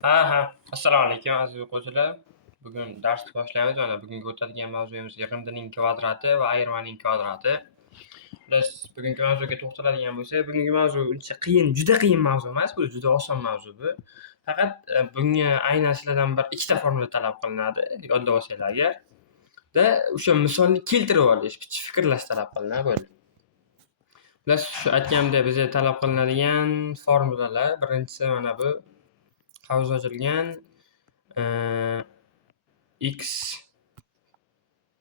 Assalomu alaykum aziz o'quvchilar. Bugun darsni boshlaymiz. Mana bugungi o'tadigan mavzuyimiz yig'indining kvadrati va ayirmaning kvadrati. Biz bugungi mavzuga to'xtaladigan bo'lsak, bugungi mavzu uncha qiyin, juda qiyin mavzu emas, bu juda oson mavzu bu. Faqat bunga aynan sizlardan bir ikkita formula talab qilinadi, yodlab olsanglar agar. Da o'sha misolni keltirib olish, fikrlash talab qilinadi bo'ldi. Biz shu aytganimdek bizga talab qilinadigan formulalar birinchisi mana bu havuz ochilgan x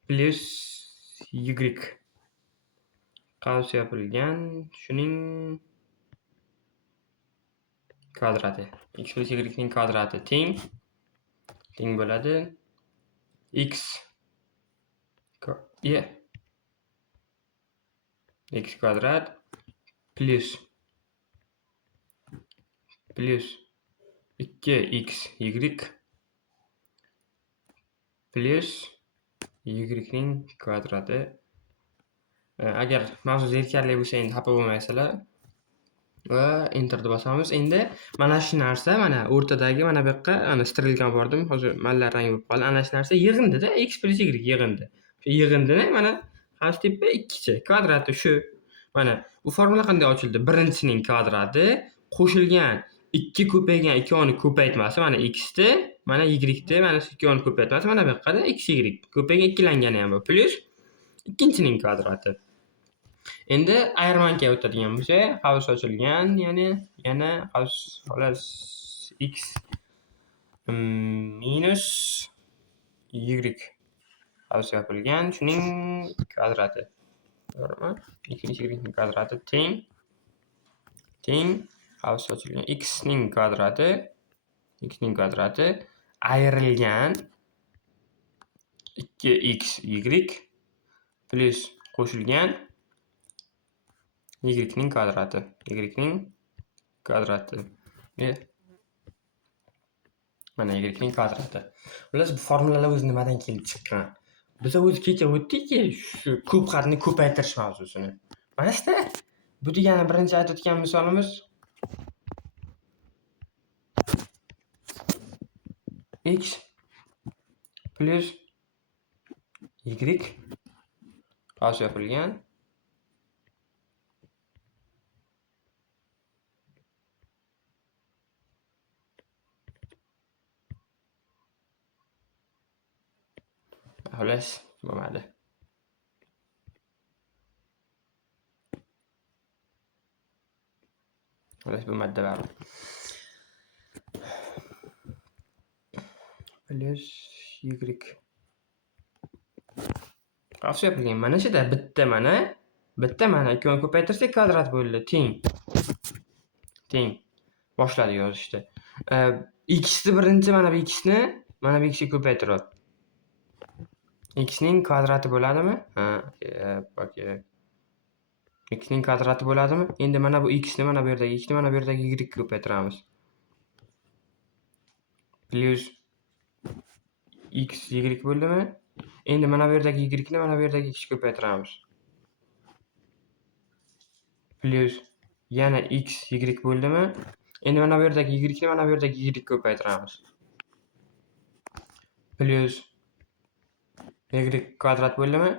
plus y qavs yopilgan shuning kvadrati. X plus y ning kvadrati teng bo'ladi x kvadrat plus 2xy plus y ning kvadrati. Agar mavzu zerikarli bo'lsa, endi xafa bo'lmaysizlar. Va enterni bosamiz. Endi mana shu narsa, mana o'rtadagi mana bu yoqqa ana strilkam bordim. Hozir mallar rang bo'lib qoldi. Ana shu narsa yig'indida x plus y yig'indi. Shu yig'indini mana qavs tepa 2 kvadrati shu. Mana bu formula qanday ochildi? Birinchisining kvadrati qo'shilgan 2 ko'paygan 2 ni ko'paytmasi mana x ni, mana y ni, mana shu 2 ni ko'paytmasi mana bu yoqqada xy ko'paygan ikkilangani ham bu plus ikkinchining kvadrati. Endi ayirmaga o'tadigan bo'lsak, qavs ochilgan, ya'ni yana qavs xolos x minus y qavs yopilgan, shuning kvadrati. To'g'rimi? X y ning kvadrati teng qavs ochilgan x ning kvadrati ayrilgan 2xy plus qo'shilgan y ning kvadrati. Mana y ning kvadrati. Xullas bu formulalar o'zi nimadan kelib chiqqan? Biz o'zi kecha o'tdikki, shu ko'p qatni ko'paytirish mavzusini. Mana shunda bu degani birinchi aytayotgan misolimiz x plus y qavs yopilgan xolos bo'lmadi. Xolos bo'lmadi baribir. Plus y qavs yopilgan. Mana shuda bitta mana 2 ni ko'paytirsak kvadrat bo'ldi. Teng. Boshladi yozishda. X ni birinchi mana bu x ni mana bu x ga ko'paytirib. X ning kvadrati bo'ladimi? Kerak. X ning kvadrati bo'ladimi? Endi mana bu x ni mana bu yerdagi x ni mana bu yerdagi y ga ko'paytiramiz. Plus x y bo'ldimi? Endi mana bu yerdagi y ni mana bu yerdagi x ko'paytiramiz. Plus yana x y bo'ldimi? Endi mana bu yerdagi y ni mana bu yerdagi y ko'paytiramiz. Plus y kvadrat bo'ldimi?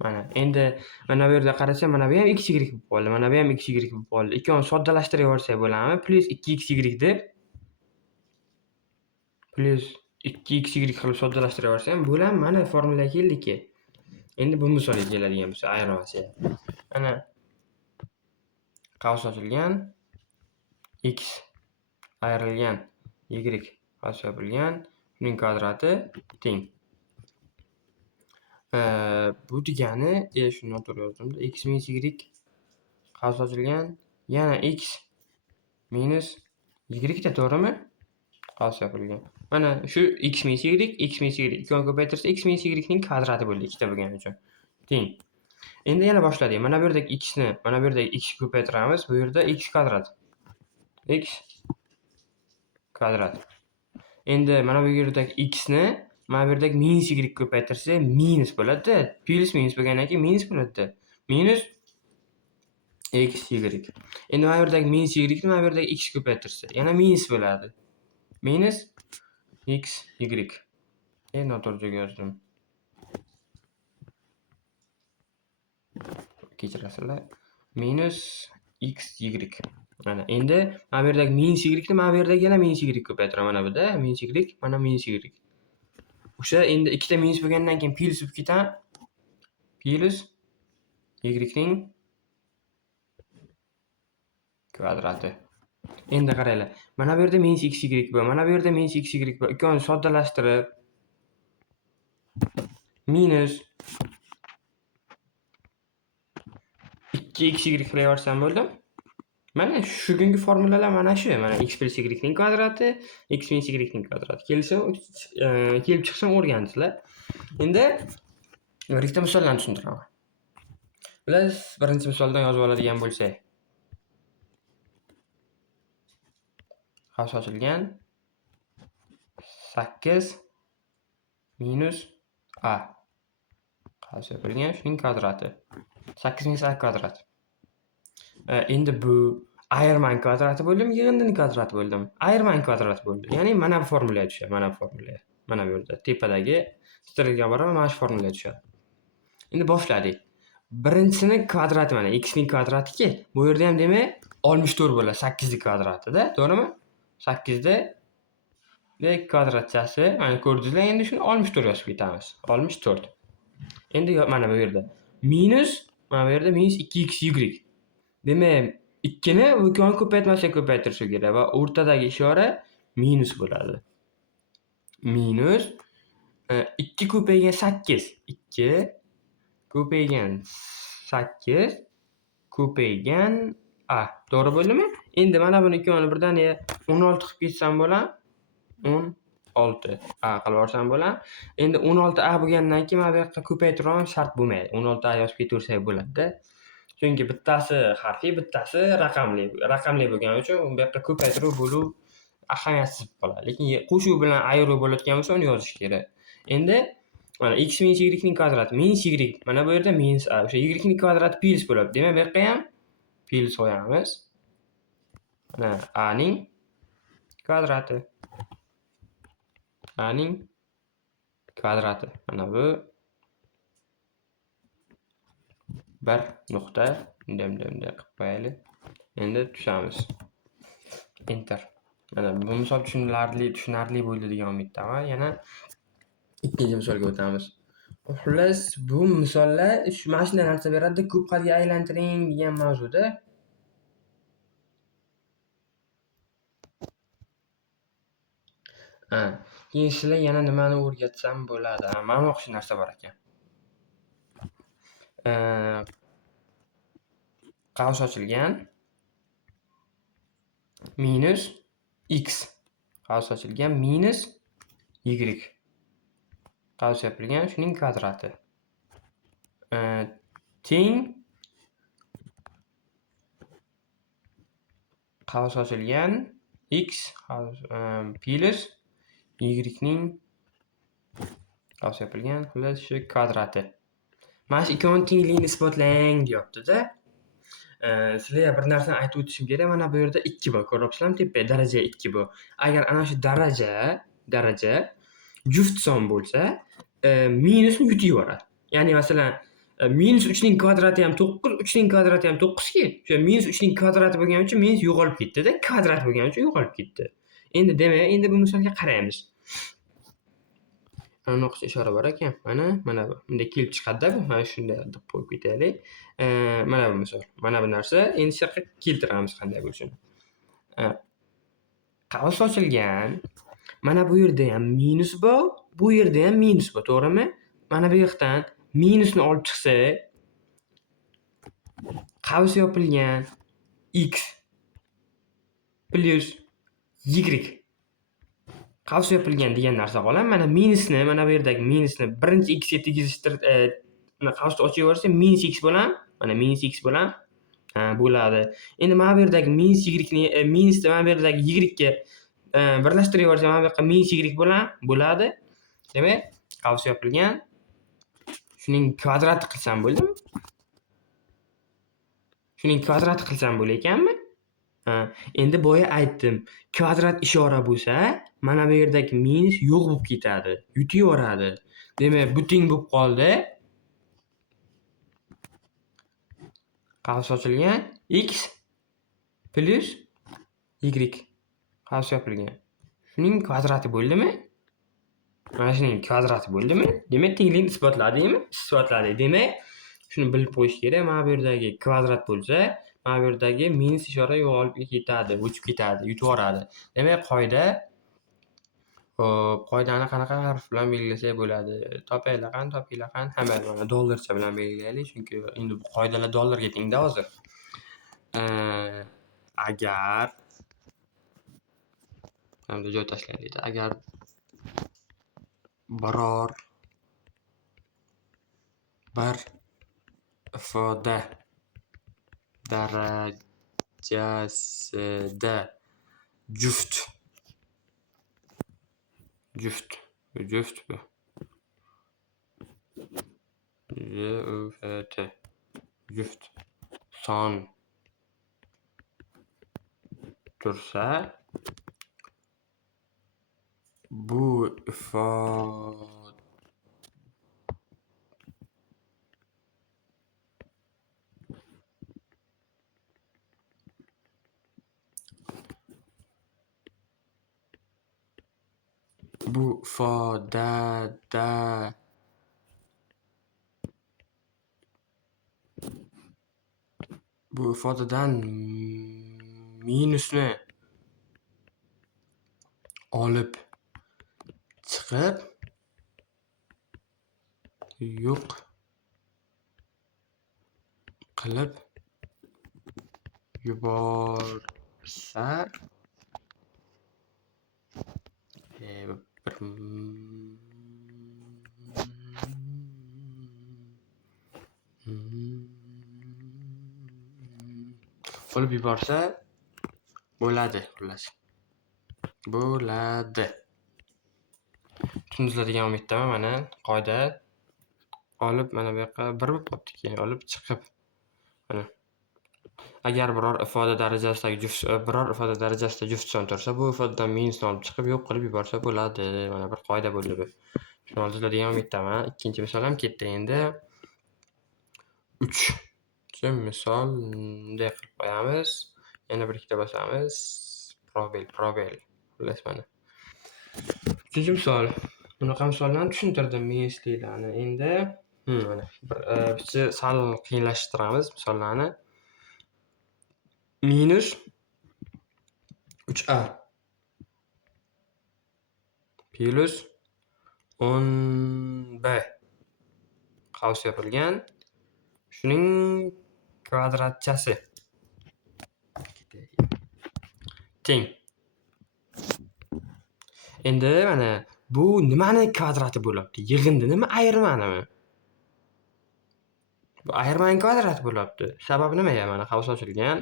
Mana endi mana bu yerda qarasam, mana bu ham xy bo'lib qoldi, mana bu ham xy bo'lib qoldi. Ikkovini soddalashtirib yuborsak bo'ladimi? Plus 2xy deb plus 2xy qilib soddalashtirib yuborsam bo'ladimi? Mana formulaga keldikki. Endi bu misolga keladigan bo'lsa, ayirmasi. Mana qavs ochilgan x ayrilgan y qavs yopilgan, uning kvadrati teng. Bu degani, shuni noto'g'ri yozdim-da. X minus y qavs ochilgan, yana x minus y da, to'g'rimi? Qavs yopilgan. Mana shu x minus y, ikkovini ko'paytirsa x minus y ning kvadrati bo'ldi, ikkita bo'lgani uchun. Teng. Endi yana boshladik. Mana bu yerdagi x ni, mana bu yerdagi x ko'paytiramiz. Bu yerda x kvadrat. Endi mana bu yerdagi x ni mana bu yerdagi minus y ko'paytirsa minus bo'ladi. Plus minus bo'lgandan keyin minus bo'ladi. Minus xy. Endi mana bu yerdagi minus y ni mana bu yerdagi x ko'paytirsa yana minus bo'ladi. minus x y. Noto'g'ri joyga yozdim. Kechirasizlar. Minus x y. Mana endi mana bu yerdagi minus y ni mana bu yerdagi yana minus y ko'paytiraman. Mana bunda minus y, mana minus y. O'sha endi ikkita minus bo'lgandan keyin plus bo'lib ketadi. Plus y ning kvadrati. Endi qaranglar. Mana bu yerda minus x y bor, mana bu yerda minus x y bor. Ikkovini soddalashtirib minus 2x y qilib yuborsam bo'ldi. Mana shu kungi formulalar mana shu. Mana x plus y ning kvadrati, x minus y ning kvadrati. Kelib chiqsin o'rgansizlar. Endi bitta misollarni tushuntiraman. Biz birinchi misoldan yozib oladigan bo'lsak. Qavs ochilgan 8 minus a. Qavs yopilgan shuning kvadrati. 8 minus a kvadrat. Endi bu ayirmaning kvadrati bo'ldimi, yig'indining kvadrati bo'ldimi? Ayirmaning kvadrati bo'ldi. Ya'ni mana bu formulaga tushadi, mana bu formulaga. Mana bu yerda tepadagi strelga baravar mana shu formulaga tushadi. Endi boshladik. Birinchisining kvadrati mana x ning kvadratiki, bu yerda ham demak 64 bo'ladi, 8 ning kvadratida, to'g'rimi? 8 da kvadratchasi, mana ko'rdingizlar, endi shuni 64 yozib ketamiz. 64. Endi mana bu yerda minus, mana bu yerda minus 2xy. Demak, 2 ni bu ikkovini ko'paytmasa ko'paytirish kerak va o'rtadagi ishora minus bo'ladi. Minus 2 ko'paygan 8. 2 ko'paygan 8 ko'paygan a. To'g'ri bo'ldimi? Endi mana buni ikkovini birdaniga 16 qilib ketsam bo'ladi. 16 a qilib yuborsam bo'ladi. Endi 16 a bo'lgandan keyin mana bu yoqqa ko'paytirib shart bo'lmaydi. 16 a yozib ketaversak bo'ladi-da. Chunki bittasi harfiy, bittasi raqamli. Raqamli bo'lgani uchun bu yoqqa ko'paytiruv bo'luv ahamiyatsiz qoladi. Lekin qo'shuv bilan ayirib bo'layotgan bo'lsa, uni yozish kerak. Endi mana x minus y ning kvadrati minus y. Mana bu yerda minus a. O'sha y ning kvadrati plus bo'ladi. Demak, bu yoqqa ham plus qo'yamiz. Mana a ning kvadrati. A ning kvadrati. Mana bu bir nuqta bunday qilib qo'yaylik. Endi tushamiz. Enter. Mana bu misol tushunarli bo'ldi degan umiddaman. Yana ikkinchi misolga o'tamiz. Xullas, bu misollar mana shunday narsa beradi, ko'p qat'iy aylantiring degan mavzuda. Keyin sizlar yana nimani o'rgatsam bo'ladi? Mana bu o'xshash narsa bor ekan. Qavs ochilgan minus x. Qavs ochilgan minus y. Qavs yopilgan shuning kvadrati. Teng qavs ochilgan x plus y ning qavs yopilgan xullas shu kvadrati. Mana shu ikkovini tengligini isbotlang deyapti-da. Sizlarga bir narsani aytib o'tishim kerak. Mana bu yerda 2 bor, ko'ryapsizlarmi? Tepa daraja 2 bor. Agar ana shu daraja juft son bo'lsa, minusni yutib yuboradi. Ya'ni masalan, minus 3 ning kvadrati ham 9, 3 ning kvadrati ham 9 ki, o'sha minus 3 ning kvadrati bo'lgani uchun minus yo'qolib ketdi-da, kvadrat bo'lgani uchun yo'qolib ketdi. Endi demak, endi bu misolga qaraymiz. Mana o'xshash ishora bor ekan. Mana bu. Bunday kelib chiqadi-da bu. Mana shunday deb qo'yib ketaylik. Mana bu misol. Mana bu narsa endi shu yerga keltiramiz qanday bo'lishini. Qavs ochilgan. Mana bu yerda ham minus bor, bu yerda ham minus bor, to'g'rimi? Mana bu yoqdan minusni olib chiqsak, qavs yopilgan x plus y. Qavs yopilgan degan narsa qoladi. Mana minusni, mana bu yerdagi minusni birinchi x ga tegizishtirib, qavsni ochib yuborsa minus x bo'ladi. Mana minus x bo'ladi. Bo'ladi. Endi mana bu yerdagi minus y ni minusni mana bu yerdagi y ga birlashtirib yuborsa mana bu yoqqa minus y bo'ladi. Demak, qavs yopilgan shuning kvadrati qilsam bo'ldimi? Shuning kvadrati qilsam bo'lar ekanmi? Endi boya aytdim. Kvadrat ishora bo'lsa, mana bu yerdagi minus yo'q bo'lib ketadi, yutib yuboradi. Demak, bu teng bo'lib qoldi. Qavs ochilgan x plus y qavs yopilgan. Shuning kvadrati bo'ldimi? Mana shuning kvadrati bo'ldimi? Demak, tenglikni isbotladikmi? Isbotladik. Demak, shuni bilib qo'yish kerak. Mana bu yerdagi kvadrat bo'lsa, mana bu yerdagi minus ishora yo'qolib ketadi, o'chib ketadi, yutib yuboradi. Demak, qoidani qanaqa harf bilan belgilasak bo'ladi? Topinglar qani? Hamma mana dollarcha bilan belgilaylik, chunki endi bu qoidalar dollarga tengda hozir. Agar hamda joy tashlaylik. Agar biror bir ifoda darajasida juft bu juft son tursa, bu ifodadan minusni olib chiqib yo'q qilib yuborsa, olib yuborsa bo'ladi, xullas. Bo'ladi. Tushuniladigan umiddaman. Mana qoida olib mana bu yoqqa 1 bo'lib qolibdi, keyin olib chiqib. Mana agar biror ifoda darajasida juft son tursa, bu ifodadan minusni olib chiqib yo'q qilib yuborsa bo'ladi. Mana bir qoida bo'ldi bu. Tushuniladigan umiddaman. Ikkinchi misol ham ketdi endi. 3 misol bunday qilib qo'yamiz. Yana bir ikkita bosamiz. Probel. Xullas mana. 3-misol. Bunaqa misollarni tushuntirdim minusliklarni. Endi mana bizni sal qiyinlashtiramiz misollarni. Minus 3a plus 10b qavs yopilgan. Shuning kvadratchasi teng. Endi mana bu nimani kvadrati bo'lyapti? Yig'indinimi, ayirmanimi? Bu ayirmaning kvadrati bo'lyapti. Sabab nimaga? Mana qavs ochilgan.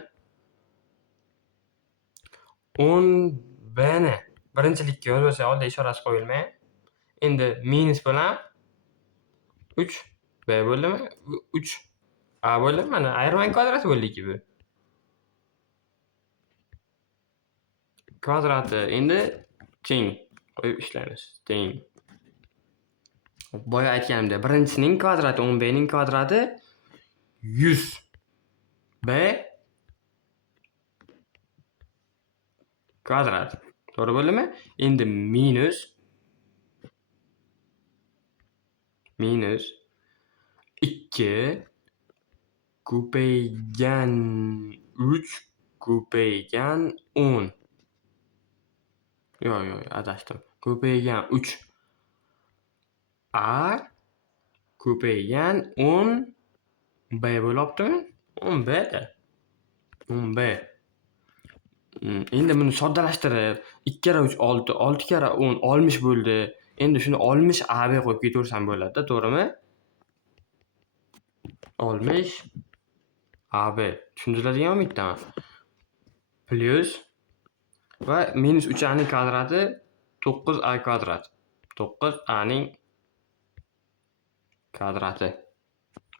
10b ni birinchilikka yozsa oldida ishorasi qo'yilmagan. Endi minus bilan 3b bo'ldimi? 3a bo'ldimi? Mana ayirmaning kvadrati bo'ldiki bu. Kvadrati endi teng qo'yib ishlaymiz. Teng. Boya aytganimdek, birinchisining kvadrati 10b ning kvadrati 100b kvadrat. To'g'ri bo'ldimi? Endi minus 2 ko'paygan 3 ko'paygan 10. Yo'q, adashdim. Ko'paygan 3 a ko'paygan 10 b bo'lyaptimi? 10b da. 10b. Endi buni soddalashtirib 2 kara 3 6, 6 kara 10 60 bo'ldi. Endi shuni 60 ab qo'yib ketaversam bo'ladi-da, to'g'rimi? 60 ab. Tushuniladigan umiddaman. Plus va minus 3a ning kvadrati 9a kvadrat. 9a ning kvadrati.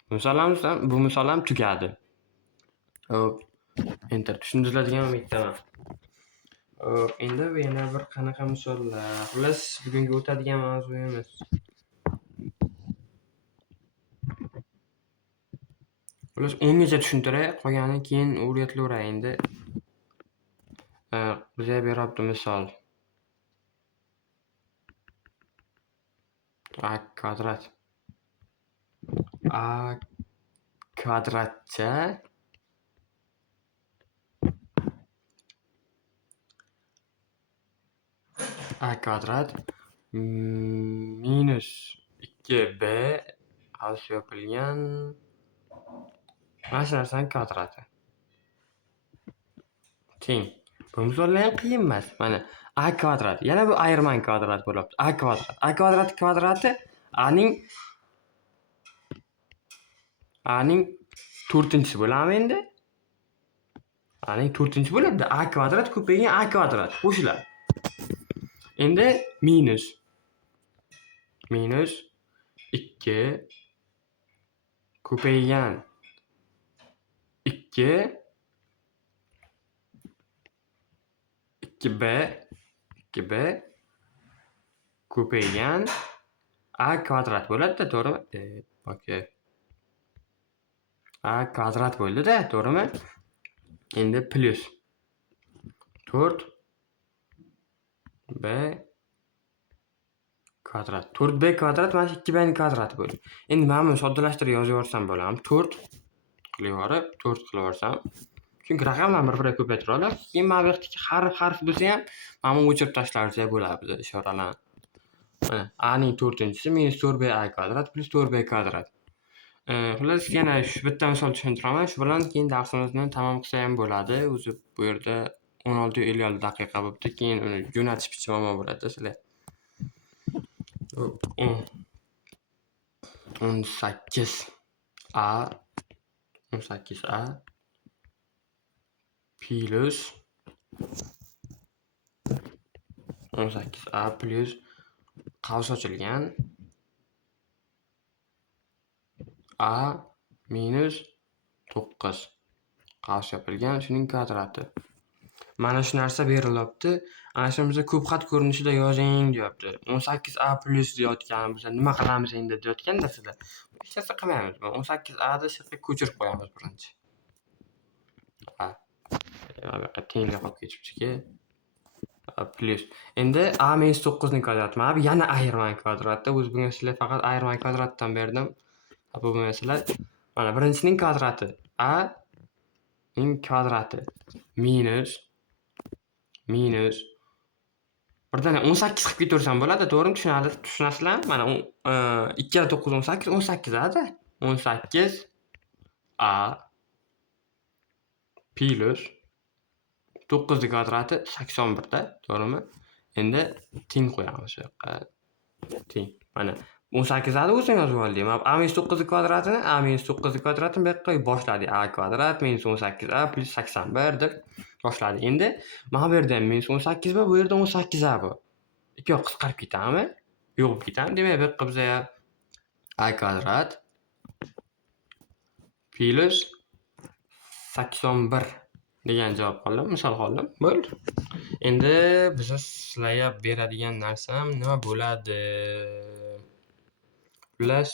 Bu misol ham tugadi. Hop. Enter. Tushuniladigan umiddaman. Endi yana bir qanaqa misollar? Xullas, bugungi o'tadigan mavzuyimiz. Xullas, 10 gacha tushuntiray, qolgani keyin o'rgatilaveray endi. Bizga beryapti misol. A kvadrat. A kvadratcha A kvadrat minus 2b havsi yopilgan mana shu narsani kvadrati teng. Bu misollar ham qiyin emas. Mana a kvadrat, yana bu ayirman kvadrat bo'lyapti. A kvadrat. A kvadrat kvadrati a'ning 4-chi bo'ladimi endi? A'ning 4-chi bo'ladi. A kvadrat ko'paygan a kvadrat qo'shiladi. Endi minus 2 ko'paygan 2b ko'paygan a kvadrat bo'ladi-da, to'g'rimi? Okey. A kvadrat bo'ldi-da, to'g'rimi? Endi plus 4b kvadrat. 4b kvadrat mana shu 2b ning kvadrati bo'ldi. Endi men buni soddalashtirib yozib yuborsam bo'ladimi? 4 qilib yuborib, 4 qilib yuborsam. Chunki raqamlarni bir-biriga ko'paytiradilar. Keyin mana bu yerdagi harf bo'lsa ham, mana buni o'chirib tashlashga bo'ladi bizda ishoralarni. Mana a ning 4-chisi minus 4b a kvadrat plus 4b kvadrat. Xullas, yana shu bitta misol tushuntiraman. Shu bilan keyin darsimizni tamom qilsa ham bo'ladi. O'zi bu yerda 16:56 daqiqa bo'libdi. Keyin uni jo'natish picha muammo bo'ladi sizlar. 18a plus 18a plus qavs ochilgan a minus 9 qavs yopilgan shuning kvadrati. Mana shu narsa berilyapti. Ana shu bizga ko'p xat ko'rinishida yozing deyapti. 18a plus deyotgan biz nima qilamiz endi deyotganda sizlar. Hech narsa qilmaymiz. 18a ni shu yerga ko'chirib qo'yamiz birinchi. Mana bu yoqqa tenglik qolib ketibdi-ki. Plus. Endi a minus 9 ning kvadrati. Mana bu yana ayirman kvadratda. O'zi bunga sizlar faqat ayirman kvadratdan berdim. Bu bo'lmasizlar. Mana birinchisining kvadrati a ning kvadrati minus birdan 18 qilib ketaversam bo'ladi, to'g'rimi? Tushunasizlarmi? Mana 2 ga 9 18 18-da. 18a plus 9 ning kvadrati 81 da, to'g'rimi? Endi teng qo'yamiz shu yoqqa. Teng. Mana 18 da o'zing yozib oldik. A minus 9 ning kvadratini, a minus 9 ning kvadratini bu yoqqa qo'yib boshladik. A kvadrat minus 18a plus 81 deb boshladik. Endi mana bu yerda minus 18 bu yerda 18a bu. Ikki yoq qisqarib ketadimi? Yo'q bo'lib ketadi. Demak, bu yoqqa bizga a kvadrat plus 81 degan javob qoldi. Misol qoldim. Bo'ldi. Endi biz sizlarga beradigan narsam nima bo'ladi? Plus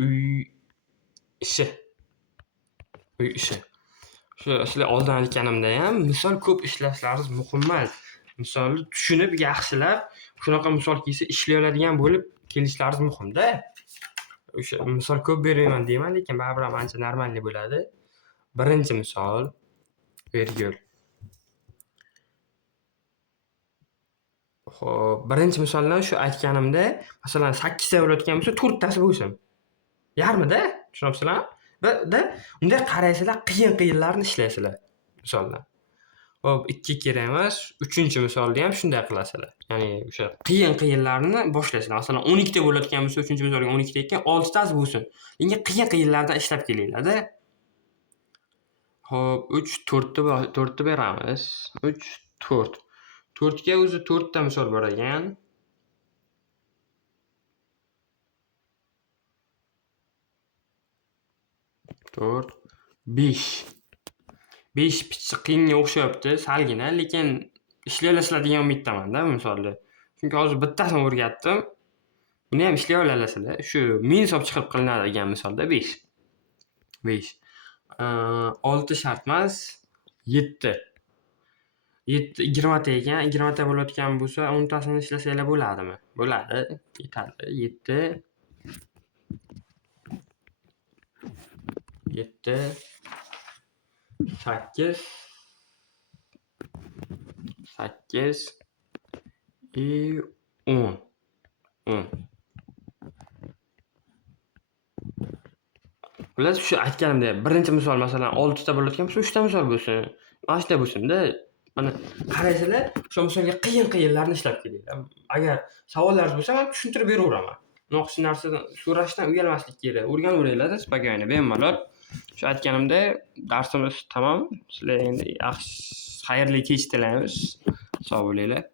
uy ishi. Shu sizlar oldin aytganimda ham misol ko'p ishlashlaringiz muhim emas. Misolni tushunib, yaxshilab, shunaqa misol kelsa ishlay oladigan bo'lib kelishlaringiz muhimda. O'sha misol ko'p bermayman deyman, lekin baribir ham ancha normalniy bo'ladi. Birinchi misol virgul. Xo'p, birinchi misoldan shu aytganimda, masalan 8 ta bo'layotgan bo'lsa, 4 tasi bo'lsin. Yarmida, tushunasizlarmi? Unda qaraysizlar, qiyin-qiyinlarni ishlaysizlar misollar. Hop, 2 kerak emas. 3-misolda ham shunday qilasizlar. Ya'ni o'sha qiyin-qiyinlarni boshlaysizlar. Masalan, 12 ta bo'layotgan bo'lsa, 3-misolga 12 ta ekan, 6 tasi bo'lsin. Endi qiyin-qiyinlardan ishlab kelinglar-da. Hop, 3 4 ta beramiz. 3 4. 4 ga o'zi 4 ta misol bor ekan. 4 5. 5 picha qiyinga o'xshayapti, salgina, lekin ishlay olasizlar degan umiddaman-da bu misolda. Chunki hozir bittasini o'rgatdim. Buni ham ishlay olasizlar. Shu minus olib chiqarib qilinadigan misolda 5. 5. 6 shart emas, 7. 7 20 ta ekan. 20 ta bo'layotgan bo'lsa, 10 tasini ishlasanglar bo'ladimi? Bo'ladi. Yetadi. 7 8 и 10. 10. Xullas shu aytganimdek birinchi misol masalan 6 ta bo'layotgan bo'lsa 3 ta misol bo'lsin. Mana shunday bo'lsin-da. Mana qaraysizlar, o'sha misolga qiyin-qiyinlarni ishlab kelinglar. Agar savollaringiz bo'lsa, men tushuntirib beraveraman. Noxush narsadan so'rashdan uyalmaslik kerak. O'rganaveringlar spokойно, bemalol. Shu aytganimdek, darsimiz tamom. Sizlar endi yaxshi xayrli kech tilaymiz. Sog' bo'linglar.